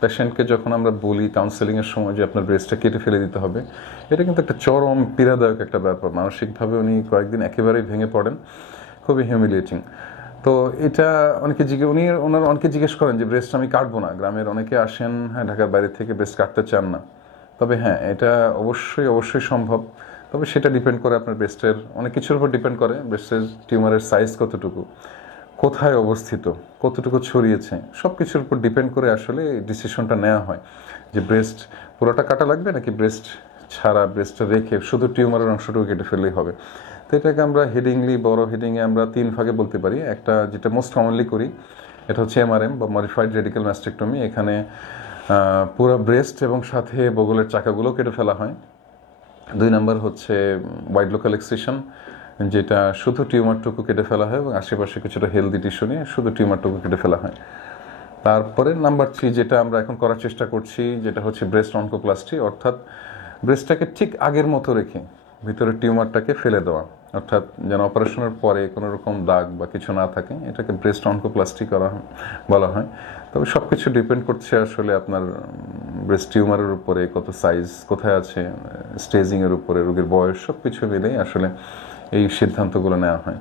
পেশেন্টকে যখন আমরা বলি কাউন্সেলিংয়ের সময় যে আপনার ব্রেস্টটা কেটে ফেলে দিতে হবে, এটা কিন্তু একটা চরম পীড়াদায়ক একটা ব্যাপার। মানসিকভাবে উনি কয়েকদিন একেবারেই ভেঙে পড়েন, খুবই হিউমিলিয়েটিং। তো এটা ওনার অনেকে জিজ্ঞেস করেন যে ব্রেস্ট আমি কাটবো না। গ্রামের অনেকে আসেন, হ্যাঁ, ঢাকার বাইরে থেকে ব্রেস্ট কাটতে চান না। তবে হ্যাঁ, এটা অবশ্যই সম্ভব। তবে সেটা ডিপেন্ড করে আপনার ব্রেস্টের অনেক কিছুর উপর ডিপেন্ড করে। ব্রেস্টের টিউমারের সাইজ কতটুকু, কোথায় অবস্থিত, কতটুকু ছড়িয়েছে, সব কিছুর উপর ডিপেন্ড করে আসলে ডিসিশনটা নেওয়া হয় যে ব্রেস্ট পুরোটা কাটা লাগবে নাকি ব্রেস্ট ছাড়া, ব্রেস্টটা রেখে শুধু টিউমারের অংশটুকু কেটে ফেললেই হবে। তো এটাকে আমরা বড় হেডিংয়ে আমরা 3 ভাগে বলতে পারি। একটা যেটা মোস্ট কমনলি করি, এটা হচ্ছে MRM বা মডিফাইড রেডিক্যাল ম্যাস্টেক্টমি। এখানে পুরো ব্রেস্ট এবং সাথে বগলের চাকাগুলো কেটে ফেলা হয়। 2 নাম্বার হচ্ছে ওয়াইড লোকাল এক্সিশন, যেটা শুধু টিউমারটুকু কেটে ফেলা হয় এবং আশেপাশে কিছুটা হেলদি টিস্যু নিয়ে শুধু টিউমারটুকু কেটে ফেলা হয়। তারপরে নাম্বার 3 যেটা আমরা এখন করার চেষ্টা করছি, যেটা হচ্ছে ব্রেস্ট অনকোপ্লাস্টি, অর্থাৎ ব্রেস্টটাকে ঠিক আগের মতো রেখে ভিতরে টিউমারটাকে ফেলে দেওয়া, অর্থাৎ যেন অপারেশনের পরে কোনো রকম দাগ বা কিছু না থাকে, এটাকে ব্রেস্ট অনকোপ্লাস্টি বলা হয়। তবে সব কিছু ডিপেন্ড করছে আসলে আপনার ব্রেস্ট টিউমারের উপরে, কত সাইজ, কোথায় আছে, স্টেজিংয়ের উপরে, রোগীর বয়স, সব কিছু মিলেই আসলে এই সিদ্ধান্তগুলো নেওয়া হয়।